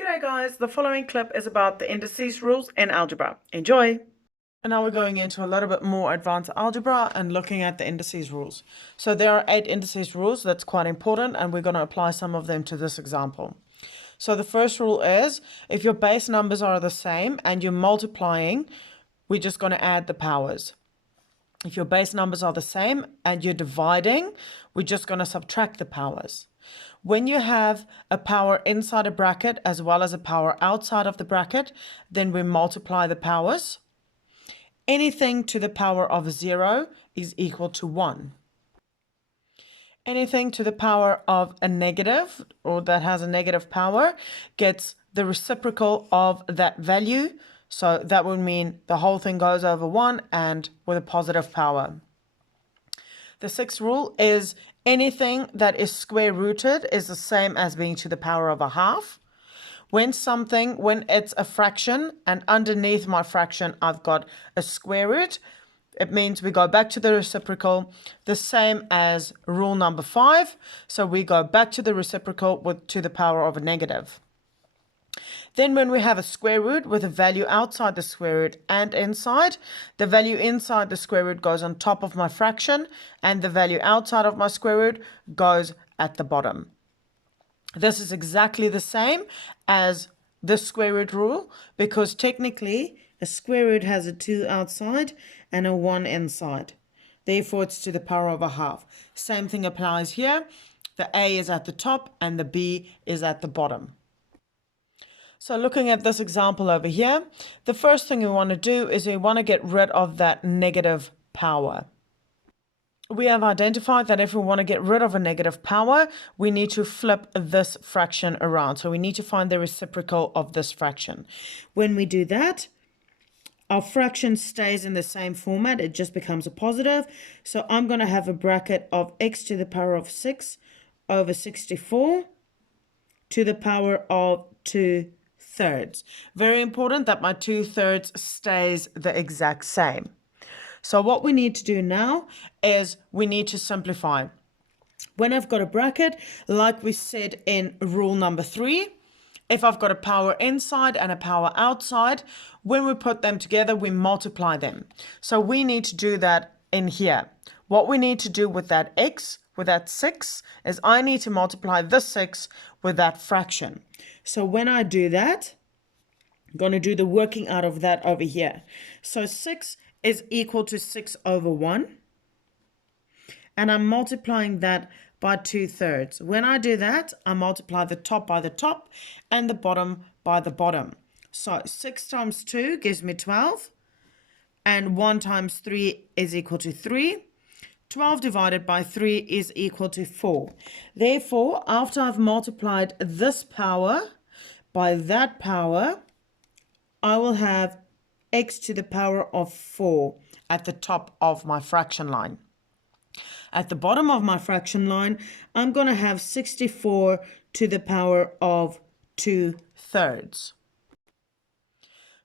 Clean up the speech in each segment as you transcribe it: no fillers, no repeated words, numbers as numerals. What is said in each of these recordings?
G'day guys, the following clip is about the indices rules in algebra. Enjoy! And now we're going into a little bit more advanced algebra and looking at the indices rules. So there are 8 indices rules, that's quite important, and we're going to apply some of them to this example. So the first rule is, if your base numbers are the same and you're multiplying, we're just going to add the powers. If your base numbers are the same and you're dividing, we're just going to subtract the powers. When you have a power inside a bracket as well as a power outside of the bracket, then we multiply the powers. Anything to the power of 0 is equal to 1. Anything to the power of a negative, or that has a negative power, gets the reciprocal of that value. So that would mean the whole thing goes over 1 and with a positive power. The sixth rule is anything that is square rooted is the same as being to the power of a half. When it's a fraction and underneath my fraction I've got a square root, it means we go back to the reciprocal, the same as rule number 5. So we go back to the reciprocal to the power of a negative. Then when we have a square root with a value outside the square root and inside, the value inside the square root goes on top of my fraction and the value outside of my square root goes at the bottom. This is exactly the same as the square root rule, because technically a square root has a 2 outside and a 1 inside. Therefore, it's to the power of a half. Same thing applies here. The A is at the top and the B is at the bottom. So looking at this example over here, the first thing we want to do is we want to get rid of that negative power. We have identified that if we want to get rid of a negative power, we need to flip this fraction around. So we need to find the reciprocal of this fraction. When we do that, our fraction stays in the same format. It just becomes a positive. So I'm going to have a bracket of x to the power of 6 over 64 to the power of 2/3. Very important that my 2/3 stays the exact same. So what we need to do now is we need to simplify. When I've got a bracket, like we said in rule number 3, if I've got a power inside and a power outside, when we put them together, we multiply them. So we need to do that in here. What we need to do with that x, with that 6, is I need to multiply this 6 with that fraction. So when I do that, I'm going to do the working out of that over here. So 6 is equal to 6 over 1. And I'm multiplying that by 2/3. When I do that, I multiply the top by the top and the bottom by the bottom. So 6 times 2 gives me 12. And 1 times 3 is equal to 3. 12 divided by 3 is equal to 4. Therefore, after I've multiplied this power by that power, I will have x to the power of 4 at the top of my fraction line. At the bottom of my fraction line, I'm going to have 64 to the power of 2/3.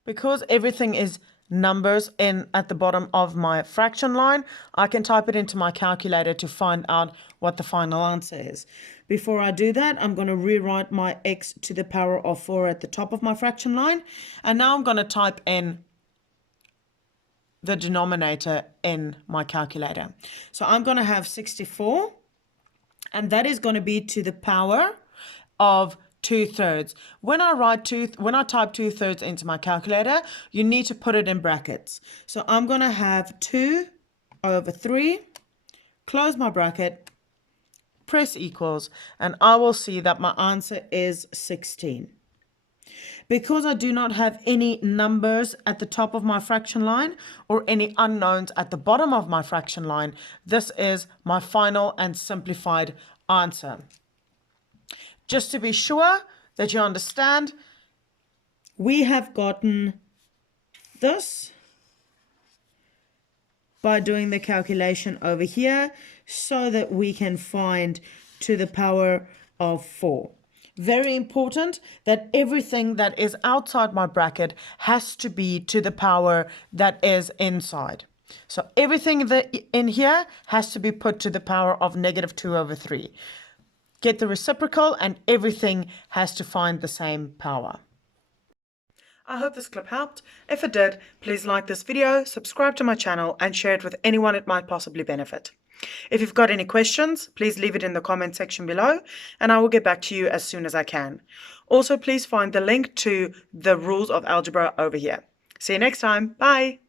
Because everything is numbers at the bottom of my fraction line, I can type it into my calculator to find out what the final answer is. Before I do that, I'm going to rewrite my x to the power of 4 at the top of my fraction line. And now I'm going to type in the denominator in my calculator. So I'm going to have 64, and that is going to be to the power of 2/3. When I type 2/3 into my calculator, you need to put it in brackets. So I'm going to have 2 over 3, close my bracket, press equals, and I will see that my answer is 16. Because I do not have any numbers at the top of my fraction line or any unknowns at the bottom of my fraction line, this is my final and simplified answer. Just to be sure that you understand, we have gotten this by doing the calculation over here so that we can find to the power of 4. Very important that everything that is outside my bracket has to be to the power that is inside. So everything that in here has to be put to the power of -2/3. get the reciprocal, and everything has to find the same power. I hope this clip helped. If it did, please like this video, subscribe to my channel, and share it with anyone it might possibly benefit. If you've got any questions, please leave it in the comment section below, and I will get back to you as soon as I can. Also, please find the link to the rules of algebra over here. See you next time. Bye.